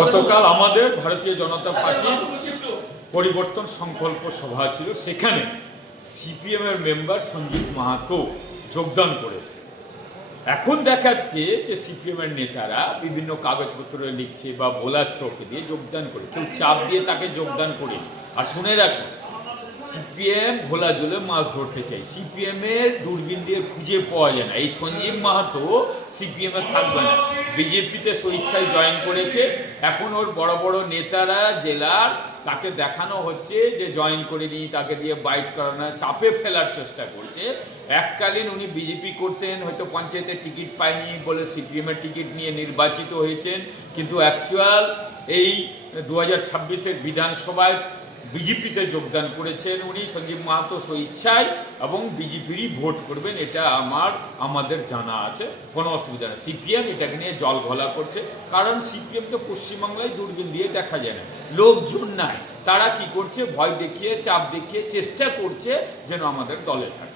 গতকাল আমাদের ভারতীয় জনতা পার্টির পরিবর্তন সংকল্প সভা ছিল, সেখানে সিপিএমের মেম্বার সঞ্জীব মাহাতো যোগদান করেছে। এখন দেখাচ্ছে যে সিপিএমের নেতারা বিভিন্ন কাগজপত্র লিখছে বা বোলাচ্ছে ওকে দিয়ে যোগদান করে, কেউ চাপ দিয়ে তাকে যোগদান করে। আর শুনে রাখুন, সিপিএম ঘোলা জলে মাছ ধরতে চাই, সিপিএমের দূরবীন দিয়ে খুঁজে পাওয়া যায় না। এই সঞ্জীব মাহাতো সিপিএমে থাকবে না, বিজেপিতে স্বেচ্ছায় জয়েন করেছে। এখন ওর বড় বড় নেতারা জেলার তাকে দেখানো হচ্ছে যে জয়েন করে নিয়ে তাকে দিয়ে বাইট করানো, চাপে ফেলার চেষ্টা করছে। এককালীন উনি বিজেপি করতেন, হয়তো পঞ্চায়েতের টিকিট পায়নি বলে সিপিএমের টিকিট নিয়ে নির্বাচিত হয়েছেন, কিন্তু অ্যাকচুয়াল এই 2026-এর বিধানসভায় বিজেপিতে যোগদান করেছেন উনি, সঞ্জীব মাহাতো স্বেচ্ছায়, এবং বিজেপিরই ভোট করবেন, এটা আমাদের জানা আছে, কোনো অসুবিধা নেই। সিপিএম এটাকে নিয়ে জল ঘোলা করছে, কারণ সিপিএম তো পশ্চিমবাংলায় দূরবীন দিয়ে দেখা যায় না, লোকজন নাই। তারা কি করছে, ভয় দেখিয়ে চাপ দেখিয়ে চেষ্টা করছে যেন আমাদের দলে থাকে।